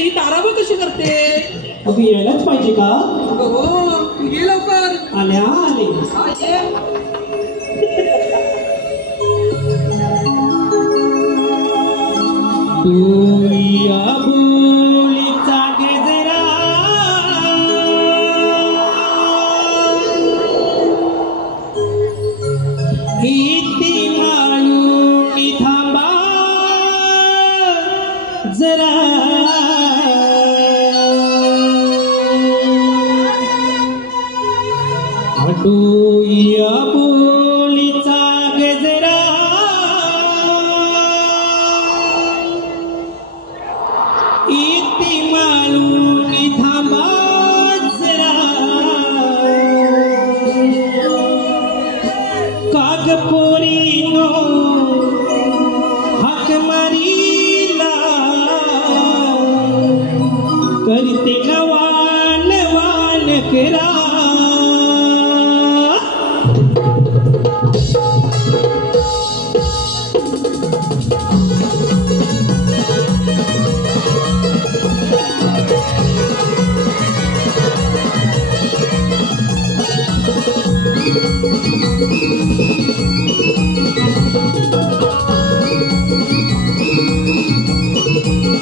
ही ताराबळ कशी करते? अगं यायलाच पाहिजे का? हो तू ये लवकर. आल्या आले. हा, ये. तू या बोलीचा गजरा इथे माळून थांबा जरा तू या बोलीचा गजरा इथे माळून थांबा जरा काग पोरीनो हाक मारीला करते नवान वान करा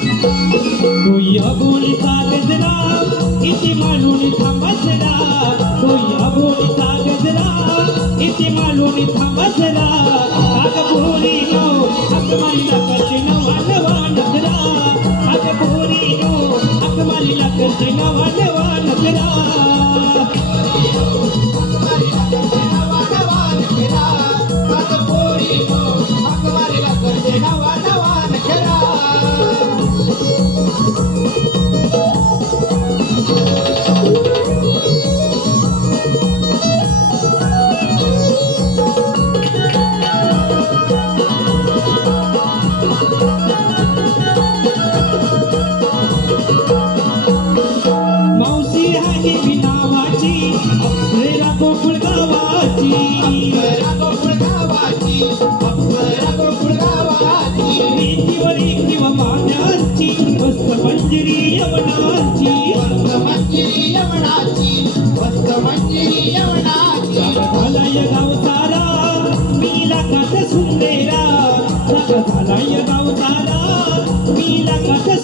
कोई बोली गजरा इथे मालून थांबसरा कोई बोली गजरा इथे मालून थांबसरा काग बोरी नो हक मारीला करते नवान वान करा काग बोरी नो हक मारीला करते नवान वान करा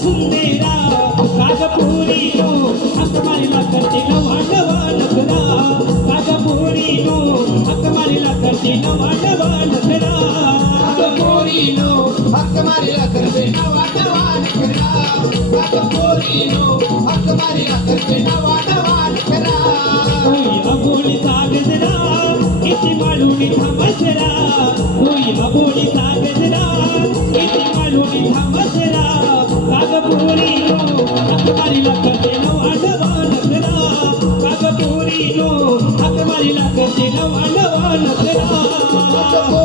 सुंदेरा कागपुरी नो हकमारीला करते नवान वान करा कागपुरी नो हकमारीला करते नवान वान करा कागपुरी नो हकमारीला करते नवान वान करा कागपुरी नो हकमारीला करते नवान वान करा कोई अबोली गजरा इथे मालून थांबसरा कोई अबोली गजरा इथे मालून थांबसरा कागपुरी नो हकमारीला करते नवान वान करा कागपुरी नो हकमारीला करते नवान वान करा